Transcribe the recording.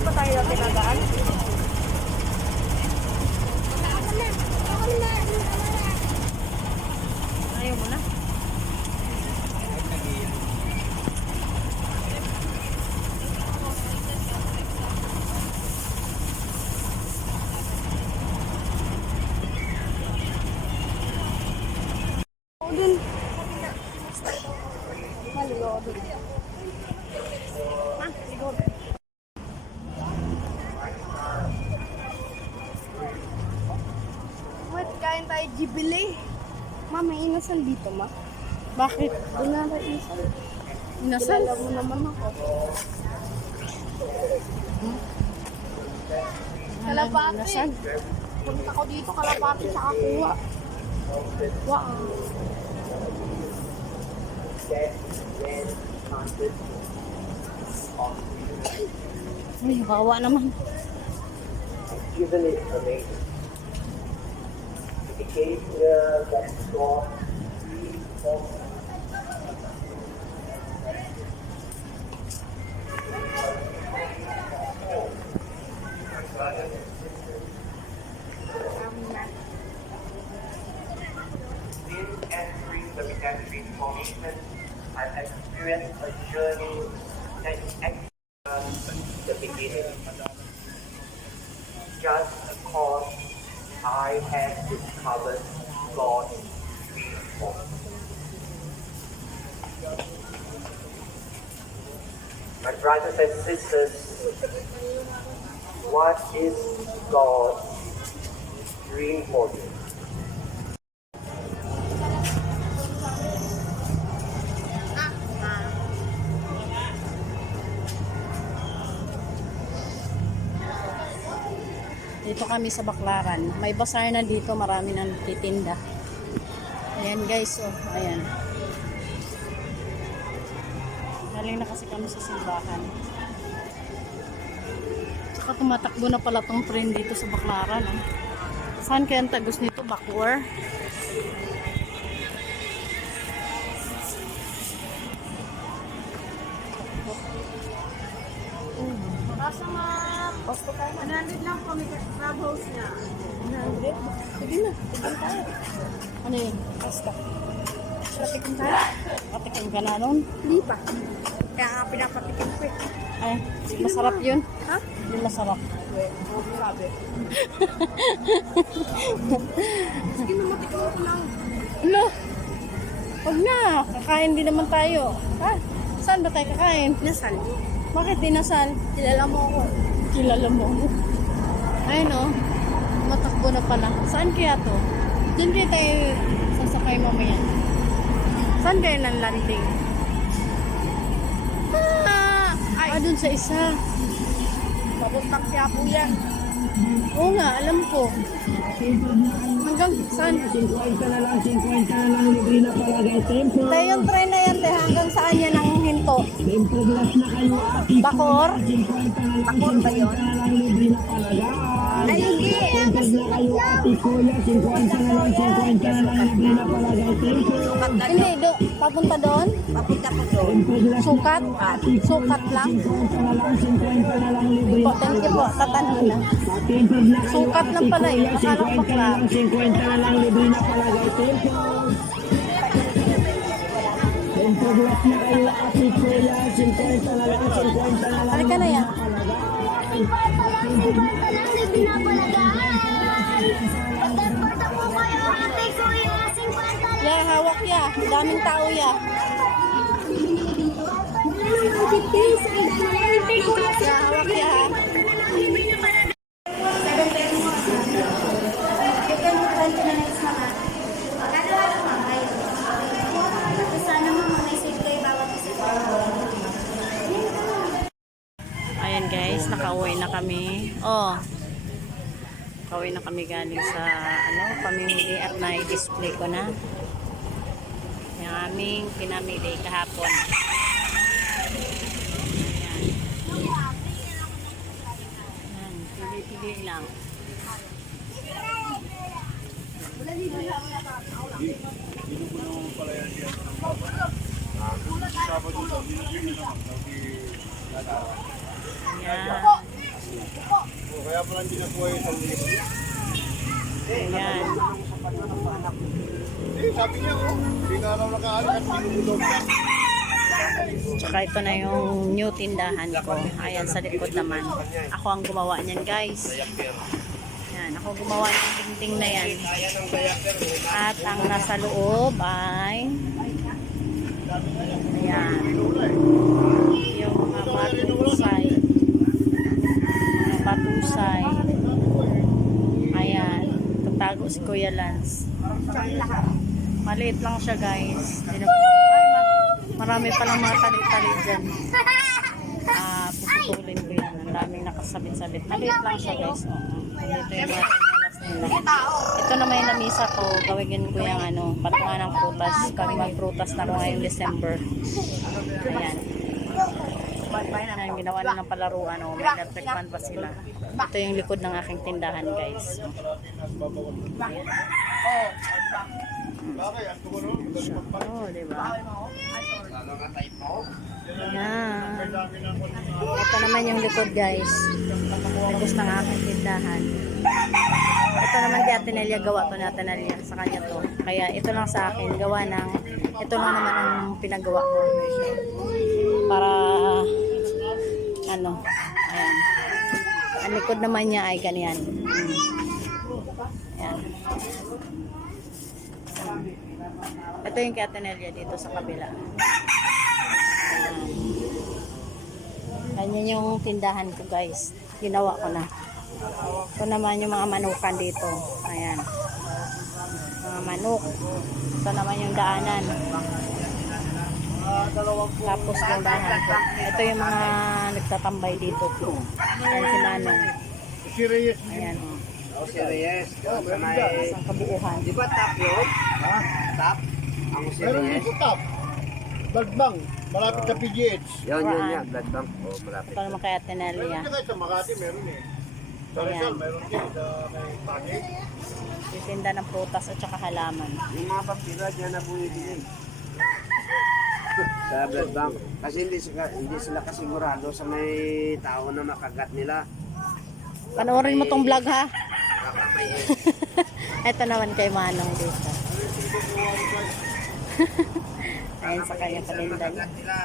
ba tayo na tinagaan? Ayaw mo na. Odin. Maligo din. Ah, ligo. Wait, kain tayo Jibili. Ma, may inasal dito, ma. Bakit? Wala na inasal. Inasal? Kilala mo naman ako. Kalapati. Punta ko dito, kalapati sa kakuha. Wow. Uy, kawa naman. Isn't it amazing? The case that saw since entering the Pedestrian Formation, I've experienced a journey that exceeds the beginning. Just because I have discovered God's dream for me. My brothers and sisters, what is God's dream for you? Dito kami sa Baclaran. May bazaar na dito, marami nang titinda. Ayan guys, oh, ayan. Galing na kasi kami sa simbahan. Tsaka tumatakbo na pala tong train dito sa Baclaran. Oh. Saan kaya ang tagos nito? Bacoor? Makasa ma... Pasto tayo. 100 lang po, may crab house niya. 100? Sige na, tikin tayo. Ano yun? Pasta. Patikin tayo? Patikin ka na nun? Hindi pa. Kaya nga pinapatikin ko eh. Ay, masarap yun? Ha? Hindi masarap. Sabi. Sige na, matikin ko lang. Ano? Huwag na, kakain din naman tayo. Ha? Saan ba tayo kakain? Nasal. Bakit dinasal? Kilala mo ako. Kilala mo ako. Ayun o. Matakbo na pala. Saan kaya to? Diyan kaya tayo sasakay mamaya. Saan kaya ng landing? Ay, dun sa isa. Papuntang Quiapo yan. Oo nga, alam ko. Hanggang saan? 50 na lang, 50 na lang, libre na palagay. Tempo. Tayo yung train na yan, hanggang saan yan ang hinto? Tempo glass na kayo, ati. Bakor? 50 na lang, Bakor ba yun? 50 na lang, libre na palagay. Ay, hindi. Tempo na kayo, ati, kuya. 50 na lang, 50 na lang, libre na palagay. Tempo. Hindi, papunta doon? Papunta po doon. Sukat? Sukat lang? 50 na lang, 50 na lang, libre Po, na thank you po. Tatanong na. Tempo na kayo, Sukat lang pala eh. Akala ko 50 na lang, 50 na lang, libre na palagay. Tempo. Tempo glass na kayo, ati, kuya. 50 na lang, 50 na lang. Halika na yan. Ya, hawak ya. Daming tao ya. Ya, hawak ya ha. Ayan guys, nakauwi na kami. Oh. Nakauwi na kami galing sa pamimili at na-display ko na yung aming pinamili kahapon. Ayan, pili-pili lang. Ayan. Kaya pala hindi nakuha yung isang libo. Ayan. Sabi niya, hindi nga raw nakaalis at pinulog na. Tsaka ito na yung new tindahan ko. Ayan, sa likod naman. Ako ang gumawa niyan, guys. Yan, ako gumawa ng dingding na yan. At ang nasa loob ay ayan, yung mga batusay. Mga batusay. Ayan, tatago si Kuya Lance. Maliit lang siya, guys. Marami palang mga tali-tali dyan. Puputulin ko yan. Ang daming nakasabit-sabit. Maliit lang siya, guys. Dito yung mga sinelas nila. Ito naman yung lamisa ko. Gawin ko yung patungan ng prutas. Kami magprutas na ko ngayong December. Ayan. Ayan, ginawa na ng palaruan. May electric fan pa sila. Ito yung likod ng aking tindahan, guys. Oh, diba? Ayan. Ito naman yung likod, guys. Likod ng aking tindahan. Ito naman di Atenelia, gawa to ni Atenelia. Sa kanya to. Kaya ito lang sa akin, gawa ng, ito lang naman ang pinagawa ko. Para, ayan. Ang likod naman niya ay ganyan. Ayan. Ito yung kay Atenelia dito sa kabila. Ganyan yung tindahan ko, guys. Ginawa ko na. Ito naman yung mga manukan dito. Ayan. Mga manok. Ito naman yung daanan. Tapos yung daanan ko. Ito yung mga nagtatambay dito. Ayan si Manong. Si Reyes. Ayan. Si Reyes. Isang kabuuhan. Di ba tap yun? Ha? Tap? Ang si Meron Reyes. dito tap. Bagbang. Malapit sa PGH. Yun, blood bank. Oh, malapit. Ito naman kay Atenelia. Meron kahit sa Makati, meron eh. Sa Rizal, meron din. Sa may Pasig. Titinda ng prutas at saka halaman. Yung mga pampira dyan na bumibili. Sa blood bank. Kasi hindi sila kasigurado sa may tao na makagat nila. Panoorin mo tong vlog, ha? Baka may Ito naman kay Manong dito. Ayan sa kanya palinda niya. makagat nila.